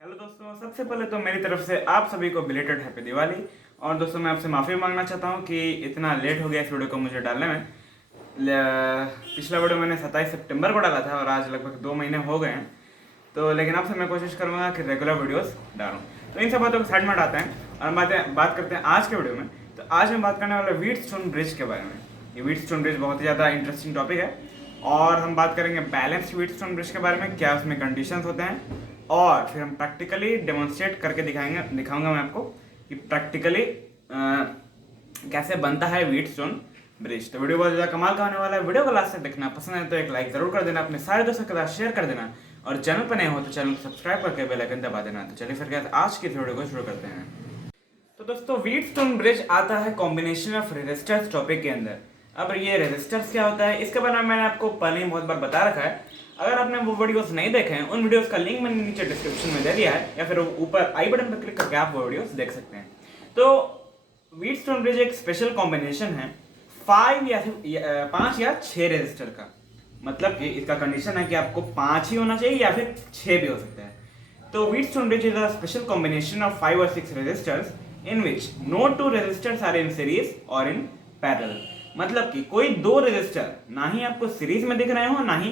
Hello दोस्तों, सबसे पहले तो मेरी तरफ से आप सभी को बिलेटेड हैप्पी दिवाली। और दोस्तों मैं आपसे माफ़ी मांगना चाहता हूँ कि इतना लेट हो गया इस वीडियो को मुझे डालने में। पिछला वीडियो मैंने 27 सितंबर को डाला था और आज लगभग 2 महीने हो गए हैं। तो लेकिन आपसे मैं कोशिश करूँगा कि रेगुलर वीडियोस डालूँ। तो इन सब बातों को साइड में हटाते हैं और बात करते हैं आज के वीडियो में। तो आज मैं बात करने वाला व्हीटस्टोन ब्रिज के बारे में। ये व्हीटस्टोन ब्रिज बहुत ही ज़्यादा इंटरेस्टिंग टॉपिक है और हम बात करेंगे बैलेंस व्हीटस्टोन ब्रिज के बारे में, क्या उसमें कंडीशंस होते हैं, और फिर हम प्रैक्टिकली डेमोन्स्ट्रेट करके दिखाऊंगा मैं आपको कि प्रैक्टिकली कैसे बनता है व्हीटस्टोन ब्रिज। तो वीडियो बहुत ज़्यादा कमाल का होने वाला है। वीडियो को लास्ट तक देखना, पसंद है तो एक लाइक ज़रूर कर देना, अपने सारे दोस्तों के साथ शेयर कर देना और चैनल पर नए हो तो चैनल को सब्सक्राइब करके बेल आइकन दबा देना। तो चलिए फिर आज की वीडियो को शुरू करते हैं। तो दोस्तों व्हीटस्टोन ब्रिज आता है कॉम्बिनेशन ऑफ रेजिस्टर्स टॉपिक के अंदर। अब ये रेजिस्टर्स क्या होता है इसके बारे में मैंने आपको पहले ही बहुत बार बता रखा है। अगर आपने वो वीडियोस नहीं देखे हैं, उन वीडियोस का लिंक मैंने नीचे डिस्क्रिप्शन में दे दिया है या फिर ऊपर आई बटन पर क्लिक करके आप वो वीडियोस देख सकते हैं। तो व्हीटस्टोन ब्रिज एक स्पेशल कॉम्बिनेशन है 5 या 6 रेजिस्टर का। मतलब कि इसका कंडीशन है कि आपको 5 ही होना चाहिए या फिर 6 भी हो सकता है। तो Wheatstone bridge is a special combination of 5 or 6 resistors in which no two resistors are in series or in parallel। मतलब कि कोई दो रेजिस्टर ना ही आपको सीरीज में दिख रहे हो ना ही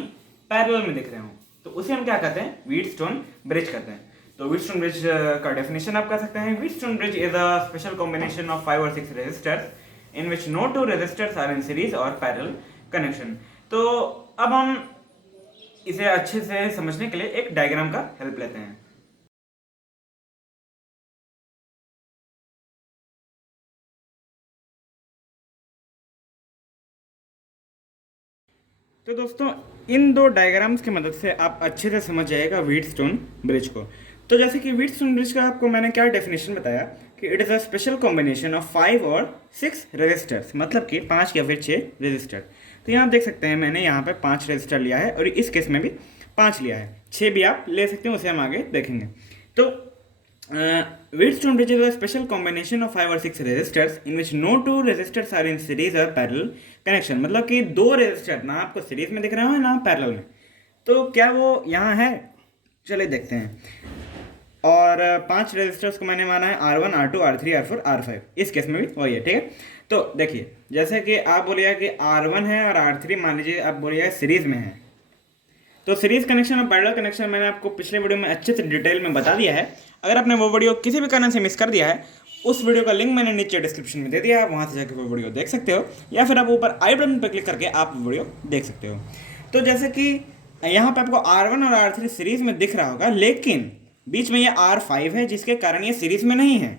पैरेलल में दिख रहे हो, तो उसे हम क्या कहते हैं, व्हीटस्टोन ब्रिज कहते हैं। तो व्हीटस्टोन ब्रिज का डेफिनेशन आप कह सकते हैं, Wheatstone bridge is a special combination of 5 or 6 resistors in which no two resistors are in series or parallel connection। तो अब हम इसे अच्छे से समझने के लिए एक डायग्राम का हेल्प लेते हैं। तो दोस्तों इन दो डायग्राम्स की मदद से आप अच्छे से समझ जाएगा व्हीटस्टोन ब्रिज को। तो जैसे कि व्हीटस्टोन ब्रिज का आपको मैंने क्या डेफिनेशन बताया कि it is a special combination of 5 और 6 रेजिस्टर्स, मतलब कि 5 या फिर 6 रेजिस्टर। तो यहाँ आप देख सकते हैं मैंने यहाँ पे 5 रेजिस्टर लिया है और इस केस में भी 5 लिया है, 6 भी आप ले सकते हैं, उसे हम आगे देखेंगे। तो Wheatstone bridge is a special combination of 5 or 6 resistors in which no two resistors are in series or parallel connection। मतलब कि दो रेजिस्टर ना आपको सीरीज में दिख रहे हो ना पैरेलल में। तो क्या वो यहाँ है, चलिए देखते हैं। और 5 रेजिस्टर्स को मैंने माना है R1 R2 R3 R4 R5, इस केस में भी वही है, ठीक है। तो देखिए जैसे कि आप बोलिए कि R1 है और R3 मान लीजिए आप बोलिए सीरीज में है। तो सीरीज कनेक्शन और पैरेलल कनेक्शन मैंने आपको पिछले वीडियो में अच्छे से डिटेल में बता दिया है। अगर आपने वो वीडियो किसी भी कारण से मिस कर दिया है, उस वीडियो का लिंक मैंने नीचे डिस्क्रिप्शन में दे दिया है, वहाँ से जाकर वो वीडियो देख सकते हो या फिर आप ऊपर आई बटन पर क्लिक करके आप वीडियो देख सकते हो। तो जैसे कि यहाँ पे आपको R1 और R3 सीरीज में दिख रहा होगा, लेकिन बीच में ये R5 है जिसके कारण ये सीरीज में नहीं है।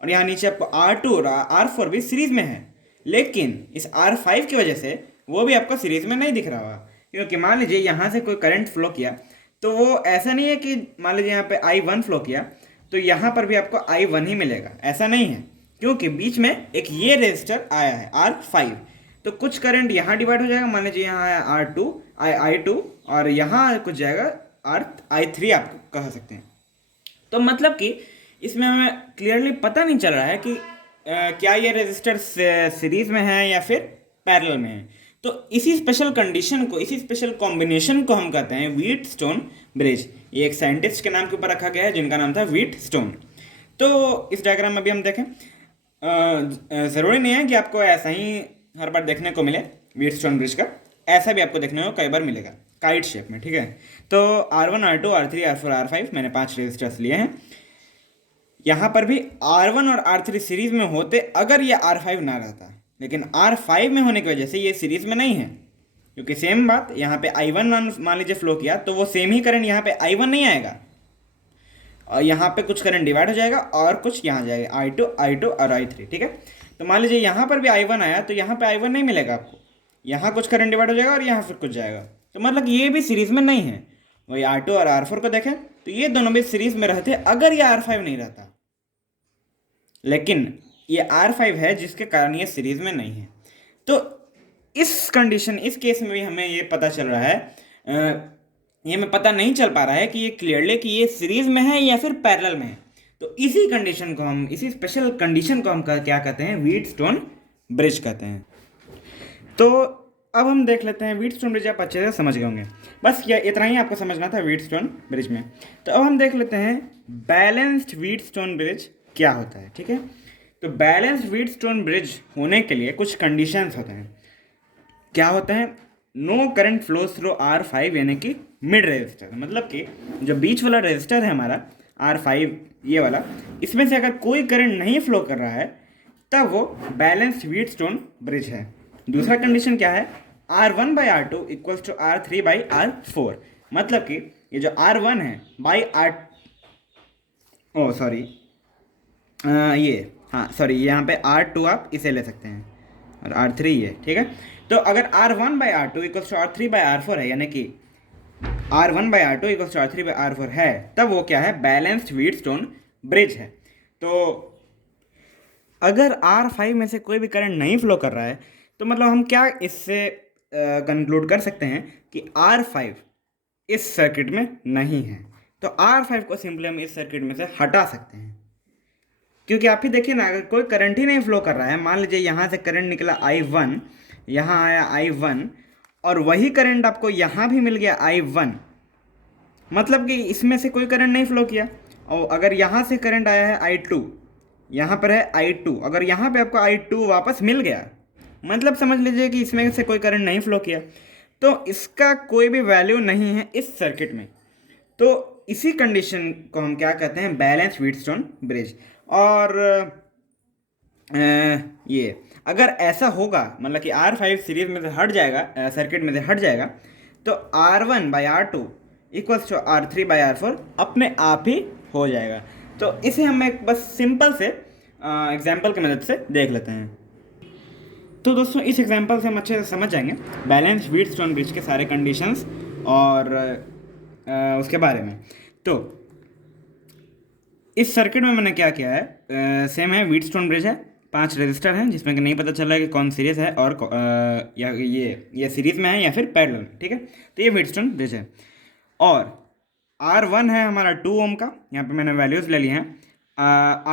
और यहाँ नीचे आपको R2 और R4 भी सीरीज में है, लेकिन इस R5 की वजह से वो भी आपको सीरीज में नहीं दिख रहा होगा। क्योंकि मान लीजिए यहाँ से कोई करंट फ्लो किया तो वो ऐसा नहीं है कि मान लीजिए यहाँ पे I1 फ्लो किया तो यहाँ पर भी आपको I1 ही मिलेगा, ऐसा नहीं है। क्योंकि बीच में एक ये रेजिस्टर आया है R5, तो कुछ करंट यहाँ डिवाइड हो जाएगा, मान लीजिए यहाँ आया R2 I2 और यहाँ कुछ जाएगा I3 आप कह सकते हैं। तो मतलब कि इसमें हमें क्लियरली पता नहीं चल रहा है कि क्या ये रेजिस्टर सीरीज में है या फिर पैरेलल में है। तो इसी स्पेशल कंडीशन को, इसी स्पेशल कॉम्बिनेशन को हम कहते हैं व्हीटस्टोन ब्रिज। ये एक साइंटिस्ट के नाम के ऊपर रखा गया है जिनका नाम था व्हीटस्टोन। तो इस डायग्राम में भी हम देखें, ज़रूरी नहीं है कि आपको ऐसा ही हर बार देखने को मिले व्हीटस्टोन ब्रिज का, ऐसा भी आपको देखने को कई बार मिलेगा काइट शेप में, ठीक है। तो R1 R2 R3 R4 R5 मैंने 5 रेजिस्टर्स लिए हैं। यहाँ पर भी R1 और R3 सीरीज में होते अगर ये R5 ना रहता, लेकिन R5 में होने की वजह से ये सीरीज में नहीं है। क्योंकि सेम बात यहाँ पे I1 मान लीजिए फ्लो किया तो वो सेम ही करंट यहाँ पे I1 नहीं आएगा, और यहाँ पे कुछ करंट डिवाइड हो जाएगा और कुछ यहाँ जाएगा I2 और I3, ठीक है। तो मान लीजिए यहाँ पर भी I1 आया तो यहाँ पे I1 नहीं मिलेगा आपको, यहाँ कुछ करंट डिवाइड हो जाएगा और यहाँ फिर कुछ जाएगा। तो मतलब ये भी सीरीज में नहीं है। वही R2 और R4 को देखें तो ये दोनों भी सीरीज में रहते अगर ये R5 नहीं रहता, लेकिन ये R5 है जिसके कारण ये सीरीज में नहीं है। तो इस कंडीशन, इस केस में भी हमें ये पता चल रहा है, ये हमें पता नहीं चल पा रहा है कि ये क्लियरली कि ये सीरीज में है या फिर पैरेलल में है। तो इसी कंडीशन को हम, इसी स्पेशल कंडीशन को हम क्या कहते हैं, व्हीटस्टोन ब्रिज कहते हैं। तो अब हम देख लेते हैं व्हीटस्टोन ब्रिज, आप अच्छे से समझ गए होंगे, बस ये इतना ही आपको समझना था व्हीटस्टोन ब्रिज में। तो अब हम देख लेते हैं बैलेंस्ड व्हीटस्टोन ब्रिज क्या होता है, ठीक है। तो बैलेंस्ड व्हीटस्टोन ब्रिज होने के लिए कुछ कंडीशंस होते हैं। क्या होते हैं? No current flows through R5 यानी कि मिड रेजिस्टर, मतलब कि जो बीच वाला रेजिस्टर है हमारा R5 ये वाला, इसमें से अगर कोई करंट नहीं फ्लो कर रहा है तब वो बैलेंस्ड व्हीटस्टोन ब्रिज है। दूसरा कंडीशन क्या है? R1/R2 इक्वल्स टू R3/R4, मतलब कि ये जो R1 है बाई R, ओ सॉरी, ये हाँ सॉरी, यहाँ पे R2 आप इसे ले सकते हैं और R3 ये, ठीक है। तो अगर R1/R2 इक्वल्स टू R3/R4 है, यानी कि R1/R2 इक्वल्स टू R3/R4 है, तब वो क्या है? बैलेंस्ड व्हीटस्टोन ब्रिज है। तो अगर R5 में से कोई भी करंट नहीं फ्लो कर रहा है तो मतलब हम क्या इससे कंक्लूड कर सकते हैं कि R5 इस सर्किट में नहीं है। तो R5 को सिंपली हम इस सर्किट में से हटा सकते हैं, क्योंकि आप ही देखिए ना, अगर कोई करंट ही नहीं फ्लो कर रहा है, मान लीजिए यहाँ से करंट निकला I1, यहाँ आया I1 और वही करंट आपको यहाँ भी मिल गया I1, मतलब कि इसमें से कोई करंट नहीं फ्लो किया। और अगर यहाँ से करंट आया है I2, यहाँ पर है I2, अगर यहाँ पे आपको I2 वापस मिल गया, मतलब समझ लीजिए कि इसमें से कोई करंट नहीं फ्लो किया, तो इसका कोई भी वैल्यू नहीं है इस सर्किट में। तो इसी कंडीशन को हम क्या कहते हैं? Balance Wheatstone bridge. और ये अगर ऐसा होगा, मतलब कि R5 सीरीज में से हट जाएगा, सर्किट में से हट जाएगा, तो R1/R2 इक्वल्स टू R3/R4 अपने आप ही हो जाएगा। तो इसे हम एक बस सिंपल से एग्जाम्पल की मदद से देख लेते हैं। तो दोस्तों इस एग्जाम्पल से हम अच्छे से समझ जाएंगे बैलेंस व्हीटस्टोन ब्रिज के सारे कंडीशंस और उसके बारे में। तो इस सर्किट में मैंने क्या किया है, सेम है, व्हीटस्टोन ब्रिज है, 5 रेजिस्टर हैं, जिसमें कि नहीं पता चल रहा है कि कौन सीरीज है और या ये सीरीज में है या फिर पैरेलल में, ठीक है। तो ये व्हीटस्टोन ब्रिज है और R1 है हमारा 2 ओम का, यहाँ पे मैंने वैल्यूज़ ले लिए हैं।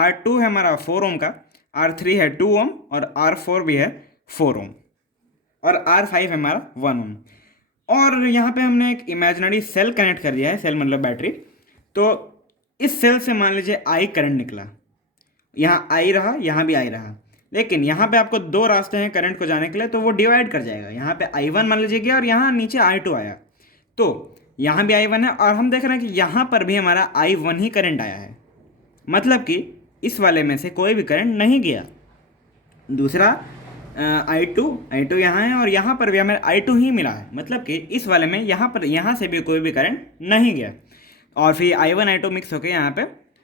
R2 है हमारा 4 ओम का, R3 है 2 ओम और R4 भी है 4 ओम और R5 है हमारा 1 ओम। और यहाँ पे हमने एक इमेजिनरी सेल कनेक्ट कर दिया है, सेल मतलब बैटरी। तो इस सेल से मान लीजिए I करंट निकला, यहाँ I रहा, यहाँ भी I रहा, लेकिन यहाँ पे आपको 2 रास्ते हैं करंट को जाने के लिए, तो वो डिवाइड कर जाएगा। यहाँ पे I1 मान लीजिए गया और यहाँ नीचे I2 आया, तो यहाँ भी I1 है और हम देख रहे हैं कि यहाँ पर भी हमारा I1 ही करंट आया है, मतलब कि इस वाले में से कोई भी करंट नहीं गया। दूसरा I2 यहाँ है और यहाँ पर भी हमें I2 ही मिला है, मतलब कि इस वाले में यहाँ से भी कोई भी करंट नहीं गया। और फिर I1 I2 मिक्स होकर यहाँ पे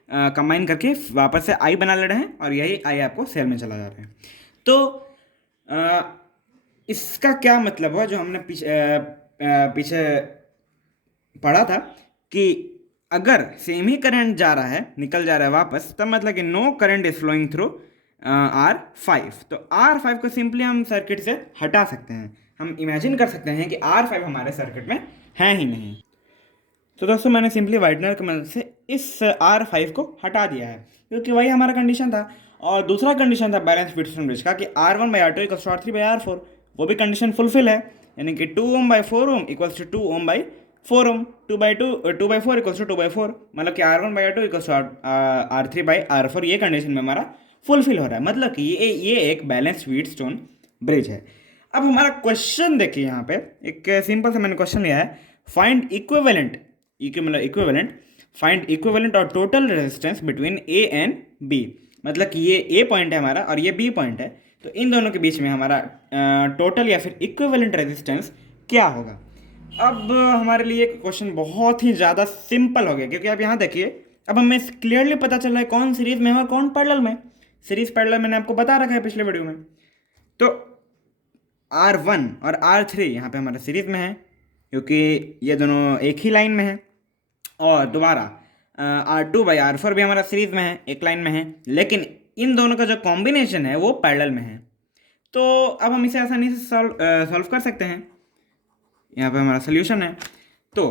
कंबाइन करके वापस से I बना ले रहे हैं और यही I आपको सेल में चला जा रहा है। तो इसका क्या मतलब हुआ, जो हमने पीछे पढ़ा था कि अगर सेम ही करंट जा रहा है, निकल जा रहा है वापस, तब मतलब कि no current is flowing through R5। तो R5 को सिंपली हम सर्किट से हटा सकते हैं। हम इमेजिन कर सकते हैं कि R5 हमारे सर्किट में है ही नहीं। तो दोस्तों मैंने सिंपली वाइटनर की मदद से इस R5 को हटा दिया है, क्योंकि वही हमारा कंडीशन था। और दूसरा कंडीशन था बैलेंस व्हीटस्टोन ब्रिज का कि R1/R2 इक्वल्स टू R3/R4, वो भी कंडीशन फुलफिल है, यानी कि 2 ओम/4 ओम इक्वल्स टू 2 ओम/4 ओम, 2/4 इक्वल्स टू 2/4, मतलब कि R1/R2 इक्वल्स टू R3/R4, ये कंडीशन में हमारा फुलफिल हो रहा है, मतलब कि ये एक बैलेंस व्हीटस्टोन ब्रिज है। अब हमारा क्वेश्चन देखिए, यहाँ पे एक सिंपल सा मैंने क्वेश्चन लिया है, फाइंड इक्विवेलेंट, मतलब इक्विवेलेंट, फाइंड इक्विवेलेंट और total resistance between A and B, मतलब कि ये ए पॉइंट है हमारा और ये बी पॉइंट है, तो इन दोनों के बीच में हमारा टोटल या फिर इक्विवेलेंट रेजिस्टेंस क्या होगा। अब हमारे लिए क्वेश्चन बहुत ही ज़्यादा सिंपल हो गया, क्योंकि आप यहाँ देखिए, अब हमें क्लियरली पता चल रहा है कौन सीरीज में है और कौन पैरेलल में। सीरीज पैरेलल मैंने आपको बता रखा है पिछले वीडियो में। तो R1 और R3 यहाँ पे हमारा सीरीज में है, क्योंकि ये दोनों एक ही लाइन में है। और दोबारा R2/R4 भी हमारा सीरीज में है, एक लाइन में है, लेकिन इन दोनों का जो कॉम्बिनेशन है वो पैरेलल में है। तो अब हम इसे आसानी से सॉल्व कर सकते हैं। यहाँ पे हमारा सोल्यूशन है। तो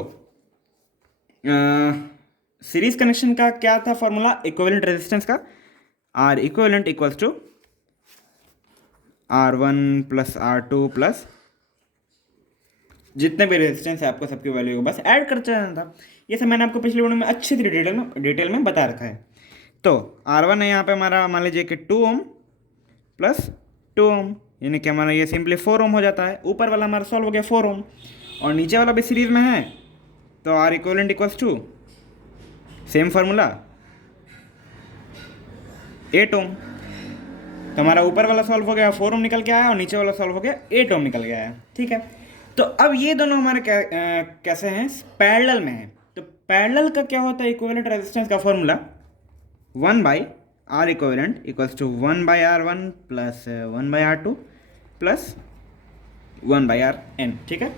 सीरीज कनेक्शन का क्या था फॉर्मूला इक्विवेलेंट रेजिस्टेंस का? R equivalent equals to R1 plus R2 plus जितने भी रेजिस्टेंस है आपको सबकी वैल्यू को बस ऐड करते जाना था। ये सब मैंने आपको पिछले वीडियो में अच्छी से डिटेल में बता रखा है। तो R1 है यहाँ पे हमारा, मान लीजिए कि 2 ओम प्लस 2 ओम, यानी कि हमारा ये सिंपली 4 ओम हो जाता है। ऊपर वाला हमारा सॉल्व हो गया 4 ओम, और नीचे वाला भी सीरीज में है, तो R equivalent equals to same formula 8 ohm. तो हमारा ऊपर वाला सॉल्व हो गया 4 ओम निकल के आया, और नीचे वाला सॉल्व हो गया 8 ओम निकल के आया। ठीक है, तो अब ये दोनों हमारे कैसे हैं, पैरेलल में हैं। तो पैरेलल का क्या होता है, इक्विवेलेंट रेजिस्टेंस का formula 1/R equivalent equals to 1/R1 plus 1/R2 plus 1/Rn। ठीक है,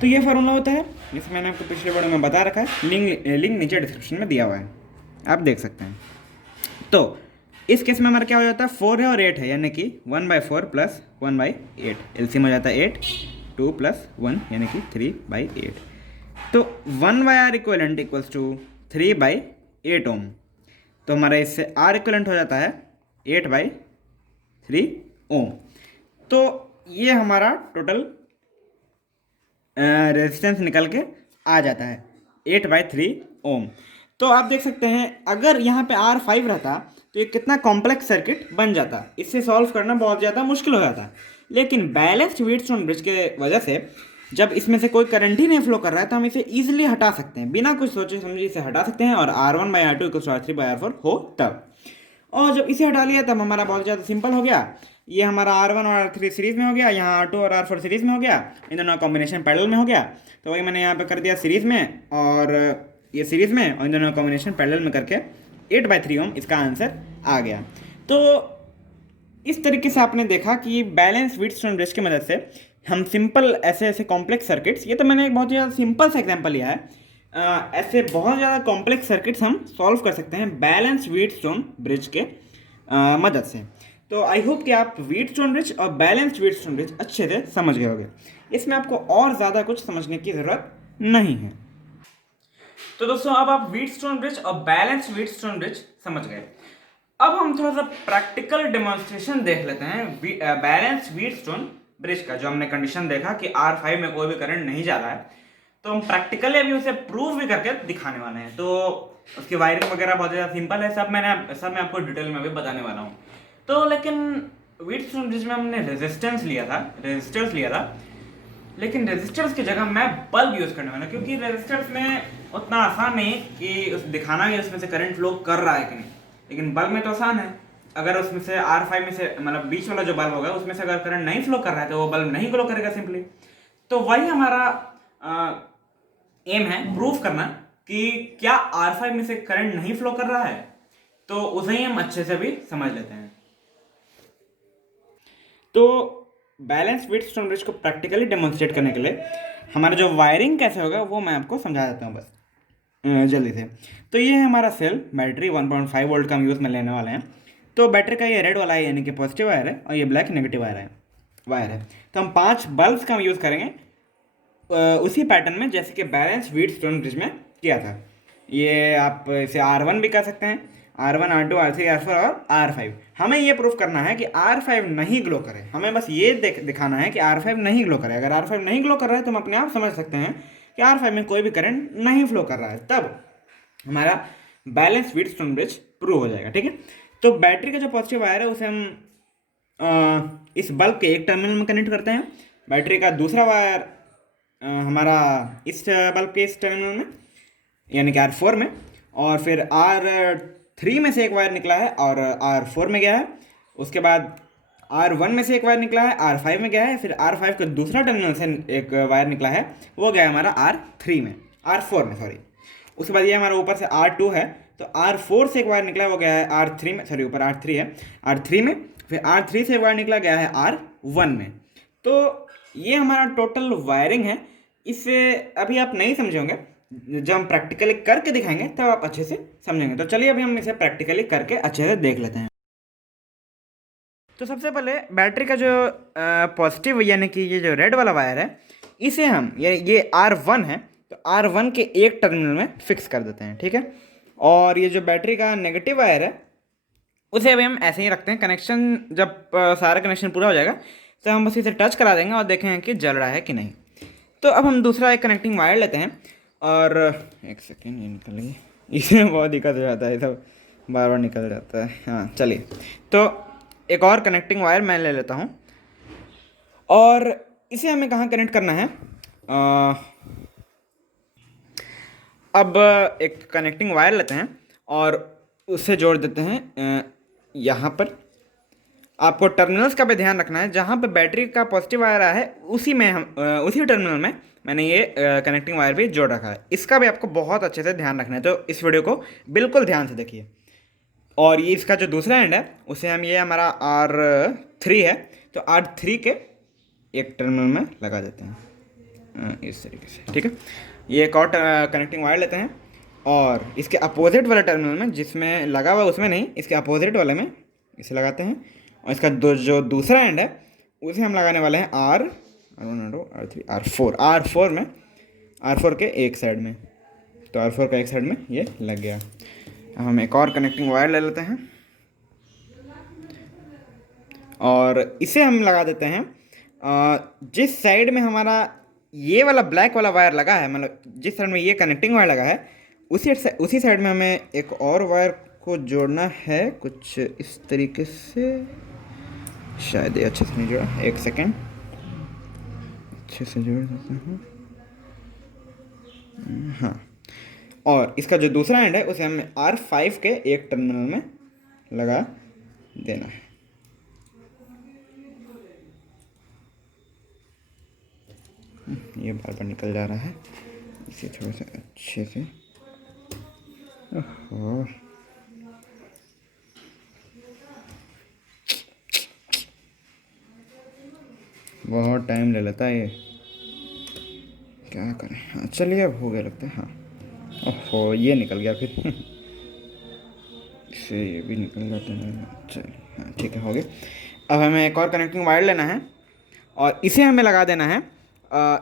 तो ये फार्मूला होता है, जिसमें मैंने आपको पिछले वीडियो में बता रखा है, लिंक नीचे डिस्क्रिप्शन में दिया हुआ है, आप देख सकते हैं। तो इस केस में हमारा क्या हो जाता है, 4 है और 8 है, यानी कि 1/4 प्लस 1/8, एलसीएम हो जाता है 8, 2 प्लस 1 यानी कि 3/8। तो 1/R इक्वलेंट इक्वल्स टू 3/8 ओम। तो हमारा इससे R इक्वलेंट हो जाता है 8/3 ओम। तो ये हमारा टोटल रेजिस्टेंस निकल के आ जाता है 8/3 ओम। तो आप देख सकते हैं, अगर यहाँ पे R5 रहता तो ये कितना कॉम्प्लेक्स सर्किट बन जाता, इससे सॉल्व करना बहुत ज़्यादा मुश्किल हो जाता। लेकिन बैलेंस्ड व्हीटस्टोन ब्रिज के वजह से जब इसमें से कोई करंट ही नहीं फ्लो कर रहा है, तो हम इसे ईजिली हटा सकते हैं, बिना कुछ सोचे समझे इसे हटा सकते हैं, और R1/R2 इक्वल्स टू R3/R4 हो तब। और जब इसे हटा लिया तब हमारा बहुत ज़्यादा सिंपल हो गया। ये हमारा R1 और R3 सीरीज में हो गया, यहाँ R2 और R4 सीरीज में हो गया, इन दोनों का कॉम्बिनेशन पैरेलल में हो गया। तो वही मैंने यहाँ पे कर दिया सीरीज में, और ये सीरीज में, और इन दोनों का कॉम्बिनेशन पैरेलल में करके 8/3 ओम इसका आंसर आ गया। तो इस तरीके से आपने देखा कि बैलेंस व्हीटस्टोन ब्रिज की मदद से हम सिंपल ऐसे कॉम्प्लेक्स सर्किट्स, ये तो मैंने एक बहुत ज़्यादा सिंपल सा एग्जांपल लिया है, ऐसे बहुत ज़्यादा कॉम्प्लेक्स सर्किट्स हम सॉल्व कर सकते हैं बैलेंस व्हीटस्टोन ब्रिज के मदद से। तो आई होप कि आप व्हीटस्टोन ब्रिज और बैलेंस्ड व्हीटस्टोन ब्रिज अच्छे से समझ गए होंगे, इसमें आपको और ज़्यादा कुछ समझने की ज़रूरत नहीं है। तो दोस्तों, अब आप व्हीटस्टोन ब्रिज और बैलेंस्ड व्हीटस्टोन ब्रिज समझ गए। अब हम थोड़ा सा प्रैक्टिकल डेमोन्स्ट्रेशन देख लेते हैं बैलेंस्ड व्हीटस्टोन ब्रिज का। जो हमने कंडीशन देखा कि R5 में कोई भी करंट नहीं जा रहा है, तो हम प्रैक्टिकली अभी उसे प्रूव भी करके दिखाने वाले हैं। तो उसकी वायरिंग वगैरह बहुत ज़्यादा सिंपल है, सब मैं आपको डिटेल में भी बताने वाला हूँ। तो लेकिन व्हीटस्टोन ब्रिज में हमने रेजिस्टेंस लिया था, लेकिन रेजिस्टर्स की जगह मैं बल्ब यूज़ करने वाला, क्योंकि रेजिस्टर्स में उतना आसान नहीं कि उस दिखाना कि उसमें से करंट फ्लो कर रहा है कि नहीं, लेकिन बल्ब में तो आसान है। अगर उसमें से R5 में से, मतलब बीच वाला जो बल्ब होगा, उसमें से अगर करंट नहीं फ्लो कर रहा है, तो वो बल्ब नहीं ग्लो करेगा सिंपली। तो वही हमारा एम है, प्रूफ करना कि क्या R5 में से करंट नहीं फ्लो कर रहा है। तो उसे ही हम अच्छे से भी समझ लेते हैं। तो बैलेंस व्हीटस्टोन ब्रिज को प्रैक्टिकली डेमोन्स्ट्रेट करने के लिए हमारा जो वायरिंग कैसे होगा वो मैं आपको समझा देता हूँ बस जल्दी से। तो ये है हमारा सेल, बैटरी 1.5 वोल्ट का हम यूज़ में लेने वाले हैं। तो बैटरी का ये रेड वाला है, यानी कि पॉजिटिव वायर है, और ये ब्लैक नेगेटिव वायर है। तो हम 5 बल्ब्स का हम यूज़ करेंगे उसी पैटर्न में जैसे कि बैलेंस व्हीटस्टोन ब्रिज में किया था। ये आप इसे R1 भी कर सकते हैं, R1, R2, R3, R4 और R5। हमें ये प्रूफ करना है कि R5 नहीं ग्लो करे, हमें बस ये दिखाना है कि R5 नहीं ग्लो करे। अगर R5 नहीं ग्लो कर रहा है तो हम अपने आप समझ सकते हैं कि R5 में कोई भी करंट नहीं फ्लो कर रहा है, तब हमारा बैलेंस व्हीटस्टोन ब्रिज प्रूव हो जाएगा। ठीक है, तो बैटरी का जो पॉजिटिव वायर है उसे हम इस बल्ब के एक टर्मिनल में कनेक्ट करते हैं, बैटरी का दूसरा वायर हमारा इस बल्ब के इस टर्मिनल में, यानी कि R4 में, और फिर R3 में से एक वायर निकला है और R4 में गया है। उसके बाद R1 में से एक वायर निकला है, R5 में गया है, फिर R5 का दूसरा टर्मिनल से एक वायर निकला है, वो गया है हमारा R4 में सॉरी। उसके बाद ये हमारा ऊपर से R2 है, तो R4 से एक वायर निकला है, वो गया है R3 में, सॉरी ऊपर R3 है, R3 में, फिर R3 से एक वायर निकला गया है R1 में। तो ये हमारा टोटल वायरिंग है। इससे अभी आप नहीं समझे होंगे, जब हम प्रैक्टिकली करके दिखाएंगे तब आप अच्छे से समझेंगे। तो चलिए अभी हम इसे प्रैक्टिकली करके अच्छे से देख लेते हैं। तो सबसे पहले बैटरी का जो पॉजिटिव, यानी कि ये जो रेड वाला वायर है, इसे हम ये R1 है, तो R1 के एक टर्मिनल में फिक्स कर देते हैं। ठीक है, और ये जो बैटरी का नेगेटिव वायर है उसे अभी हम ऐसे ही रखते हैं। कनेक्शन जब सारा कनेक्शन पूरा हो जाएगा तो हम बस इसे टच करा देंगे और देखेंगे कि जल रहा है कि नहीं। तो अब हम दूसरा एक कनेक्टिंग वायर लेते हैं और एक सेकेंड, ये निकल गई, इसमें बहुत दिक्कत हो जाता है, सब बार बार निकल जाता है। हाँ चलिए, तो एक और कनेक्टिंग वायर मैं ले लेता हूँ और इसे हमें कहाँ कनेक्ट करना है। अब एक कनेक्टिंग वायर लेते हैं और उससे जोड़ देते हैं यहाँ पर। आपको टर्मिनल्स का भी ध्यान रखना है, जहाँ पे बैटरी का पॉजिटिव वायर आया है उसी में हम उसी टर्मिनल में मैंने ये कनेक्टिंग वायर भी जोड़ रखा है। इसका भी आपको बहुत अच्छे से ध्यान रखना है, तो इस वीडियो को बिल्कुल ध्यान से देखिए। और ये इसका जो दूसरा एंड है उसे हम, ये हमारा R3 है, तो R3 के एक टर्मिनल में लगा देते हैं इस तरीके से, ठीक है। ये एक और कनेक्टिंग वायर लेते हैं और इसके अपोजिट वाले टर्मिनल में, जिसमें लगा हुआ उसमें नहीं, इसके अपोजिट वाले में इसे लगाते हैं। और इसका जो दूसरा एंड है उसे हम लगाने वाले हैं R4 में, R4 के एक साइड में। तो R4 का एक साइड में ये लग गया। अब हम एक और कनेक्टिंग वायर ले लेते हैं और इसे हम लगा देते हैं जिस साइड में हमारा ये वाला ब्लैक वाला वायर लगा है, मतलब जिस साइड में ये कनेक्टिंग वायर लगा है उसी साइड में हमें एक और वायर को जोड़ना है, कुछ इस तरीके से। शायद ये अच्छे से नहीं जोड़ा, एक सेकेंड, अच्छे से जोड़ देते हैं। हाँ, और इसका जो दूसरा एंड है उसे हमें R5 के एक टर्मिनल में लगा देना है। ये बार बार निकल जा रहा है, इसे थोड़ा सा अच्छे से। ओहो, बहुत टाइम ले लेता है ये, क्या करें। हाँ चलिए, अब हो गया लगता है। हाँ, ओहो ये निकल गया फिर इससे ये भी निकल जाता है। चलिए हाँ ठीक है, हो गया। अब हमें एक और कनेक्टिंग वायर लेना है और इसे हमें लगा देना है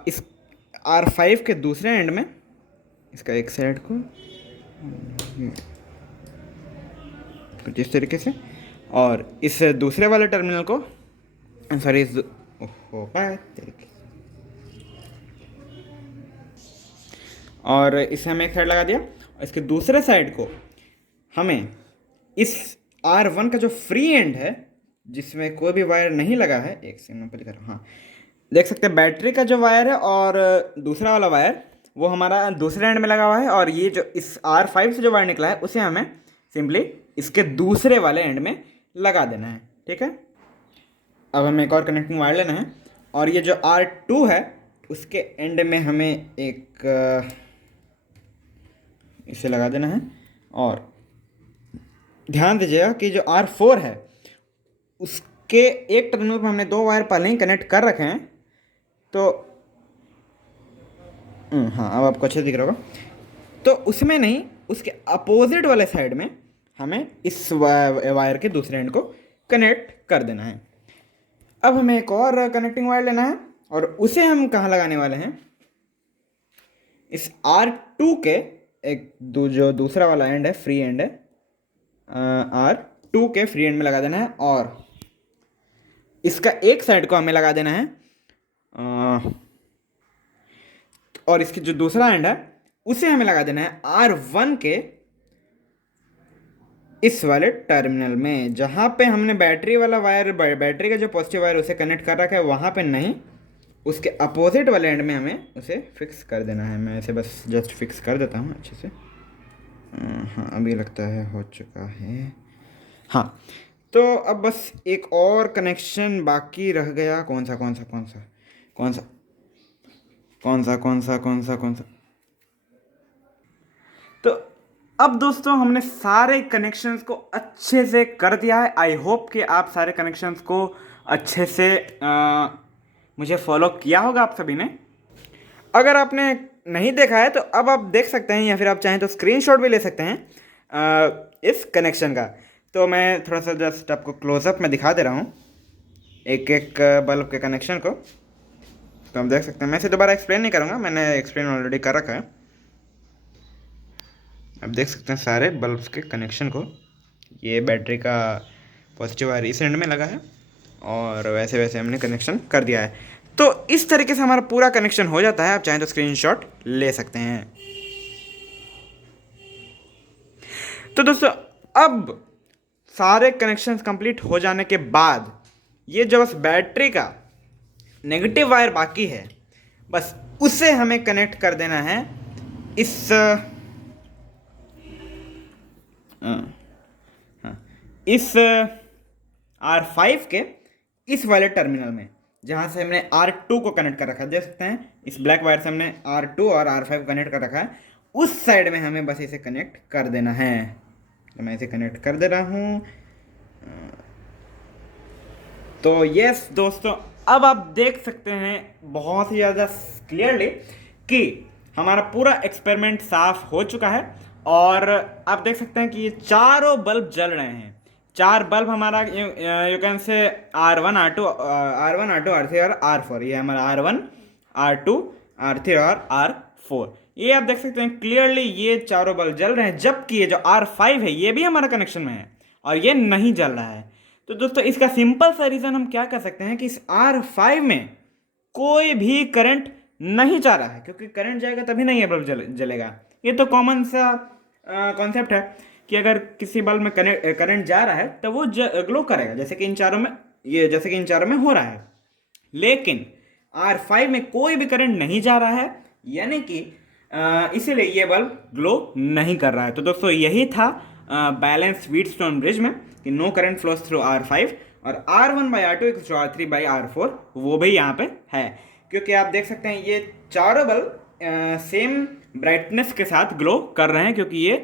इस R5 के दूसरे एंड में, इसका एक साइड को कुछ इस तरीके से, और इस दूसरे वाले टर्मिनल को, सॉरी इस तरीके, और इसे हमें एक साइड लगा दिया। और इसके दूसरे साइड को हमें इस R1 का जो फ्री एंड है, जिसमें कोई भी वायर नहीं लगा है, एक सेकंड पर लिखा रहा हूँ, हाँ देख सकते हैं, बैटरी का जो वायर है और दूसरा वाला वायर वो हमारा दूसरे एंड में लगा हुआ है, और ये जो इस R5 से जो वायर निकला है उसे हमें सिंपली इसके दूसरे वाले एंड में लगा देना है, ठीक है। अब हमें एक और कनेक्टिंग वायर लेना है और ये जो R2 है उसके एंड में हमें एक इसे लगा देना है। और ध्यान दीजिएगा कि जो R4 है उसके एक टर्मिनल पर हमने दो वायर पहले ही कनेक्ट कर रखे हैं, तो हाँ अब आपको अच्छे दिख रहा होगा। तो उसमें नहीं, उसके अपोजिट वाले साइड में हमें इस वायर के दूसरे एंड को कनेक्ट कर देना है। अब हमें एक और कनेक्टिंग वायर लेना है और उसे हम कहाँ लगाने वाले हैं, इस R2 के एक जो दूसरा वाला एंड है, फ्री एंड है, R2 के फ्री एंड में लगा देना है। और इसका एक साइड को हमें लगा देना है और इसकी जो दूसरा एंड है उसे हमें लगा देना है R1 के इस वाले टर्मिनल में, जहाँ पे हमने बैटरी वाला वायर, बैटरी का जो पॉजिटिव वायर उसे कनेक्ट कर रखा है वहाँ पे नहीं, उसके अपोजिट वाले एंड में हमें उसे फिक्स कर देना है। मैं इसे बस जस्ट फिक्स कर देता हूँ अच्छे से। हाँ अभी लगता है हो चुका है। हाँ, तो अब बस एक और कनेक्शन बाकी रह गया। कौन सा कौन सा कौन सा कौन सा कौन सा कौन सा कौन सा कौन सा तो अब दोस्तों हमने सारे कनेक्शंस को अच्छे से कर दिया है। आई होप कि आप सारे कनेक्शंस को अच्छे से मुझे फॉलो किया होगा आप सभी ने। अगर आपने नहीं देखा है तो अब आप देख सकते हैं, या फिर आप चाहें तो स्क्रीनशॉट भी ले सकते हैं इस कनेक्शन का। तो मैं थोड़ा सा जस्ट आपको क्लोजअप में दिखा दे रहा हूँ एक एक बल्ब के कनेक्शन को, तो हम देख सकते हैं। मैं इसे दोबारा एक्सप्लेन नहीं करूँगा, मैंने एक्सप्लेन ऑलरेडी कर रखा है। आप देख सकते हैं सारे बल्ब्स के कनेक्शन को। ये बैटरी का पॉजिटिव वायर इस एंड में लगा है और वैसे वैसे हमने कनेक्शन कर दिया है। तो इस तरीके से हमारा पूरा कनेक्शन हो जाता है। आप चाहें तो स्क्रीनशॉट ले सकते हैं। तो दोस्तों अब सारे कनेक्शंस कंप्लीट हो जाने के बाद ये जो बस बैटरी का नेगेटिव वायर बाकी है, बस उसे हमें कनेक्ट कर देना है इस इस R5 के इस वाले टर्मिनल में, जहाँ से हमने R2 को कनेक्ट कर रखा है। देख सकते हैं इस ब्लैक वायर से हमने R2 और R5 को कनेक्ट कर रखा है। उस साइड में हमें बस इसे कनेक्ट कर देना है। तो मैं इसे कनेक्ट कर दे रहा हूँ। तो यस दोस्तों, अब आप देख सकते हैं बहुत ही ज़्यादा क्लियरली कि हमारा पूरा एक्सपेरिमेंट साफ हो चुका है। और आप देख सकते हैं कि ये चारों बल्ब जल रहे हैं। चार बल्ब हमारा you can say R1 R2 R3 और R4। ये हमारा R1 R2 R3 और R4। ये आप देख सकते हैं क्लियरली ये चारों बल्ब जल रहे हैं, जबकि ये जो R5 है ये भी हमारा कनेक्शन में है और ये नहीं जल रहा है। तो दोस्तों इसका सिंपल सा रीज़न हम क्या कर सकते हैं कि इस R5 में कोई भी करंट नहीं जा रहा है, क्योंकि करंट जाएगा तभी नहीं ये बल्ब जलेगा। ये तो कॉमन सा कॉन्सेप्ट है कि अगर किसी बल्ब में करंट जा रहा है तो वो ग्लो करेगा, जैसे कि इन चारों में हो रहा है। लेकिन R5 में कोई भी करंट नहीं जा रहा है, यानी कि इसीलिए ये बल्ब ग्लो नहीं कर रहा है। तो दोस्तों यही था बैलेंस व्हीटस्टोन ब्रिज में कि no current flows through R5 और R1/R2 = R3/R4 वो भी यहाँ पे है, क्योंकि आप देख सकते हैं ये चारों बल्ब सेम ब्राइटनेस के साथ ग्लो कर रहे हैं, क्योंकि ये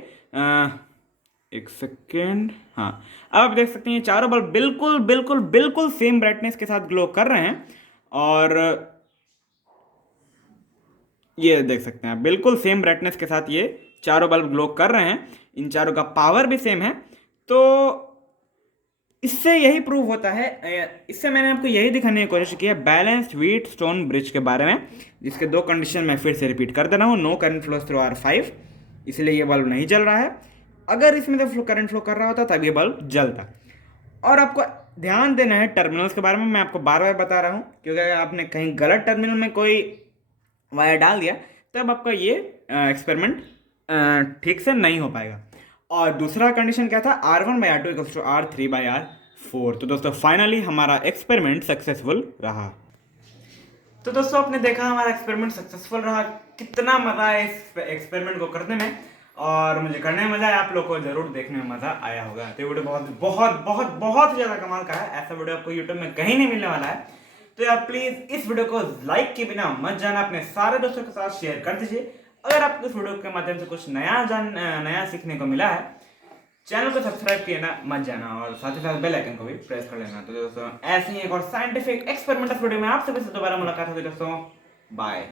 एक सेकेंड, हाँ, अब आप देख सकते हैं ये चारों बल्ब बिल्कुल बिल्कुल बिल्कुल सेम ब्राइटनेस के साथ ग्लो कर रहे हैं। और ये देख सकते हैं बिल्कुल सेम ब्राइटनेस के साथ ये चारों बल्ब ग्लो कर रहे हैं। इन चारों का पावर भी सेम है। तो इससे यही प्रूव होता है, इससे मैंने आपको यही दिखाने की कोशिश की है बैलेंस्ड व्हीटस्टोन ब्रिज के बारे में, जिसके दो कंडीशन मैं फिर से रिपीट कर दे रहा हूँ। No current flows through R5, इसलिए ये बल्ब नहीं जल रहा है। अगर इसमें से करंट फ्लो कर रहा होता तब ये बल्ब जलता। और आपको ध्यान देना है टर्मिनल्स के बारे में, मैं आपको बार बार बता रहा हूँ, क्योंकि अगर आपने कहीं गलत टर्मिनल में कोई वायर डाल दिया तब आपका ये एक्सपेरिमेंट ठीक से नहीं हो पाएगा। और दूसरा कंडीशन क्या था, R1/R2 = R3/R4। तो दोस्तों फाइनली हमारा एक्सपेरिमेंट सक्सेसफुल रहा। तो दोस्तों आपने देखा हमारा एक्सपेरिमेंट सक्सेसफुल रहा। कितना मज़ा है इस एक्सपेरिमेंट को करने में, और मुझे करने में मज़ा आया, आप लोग को जरूर देखने में मज़ा आया होगा। तो ये वीडियो बहुत बहुत बहुत बहुत ज़्यादा कमाल का है। ऐसा वीडियो आपको यूट्यूब में कहीं नहीं मिलने वाला है। तो यार प्लीज़ इस वीडियो को लाइक किए बिना मत जाना, अपने सारे दोस्तों के साथ शेयर कर दीजिए। अगर आपको इस वीडियो के माध्यम से कुछ नया सीखने को मिला है, चैनल को सब्सक्राइब किए ना मत जाना, और साथ ही साथ बेल आइकन को भी प्रेस कर लेना। तो दोस्तों ऐसे ही एक और साइंटिफिक एक्सपेरिमेंटल वीडियो में आप सभी से दोबारा मुलाकात होगी दोस्तों। बाय।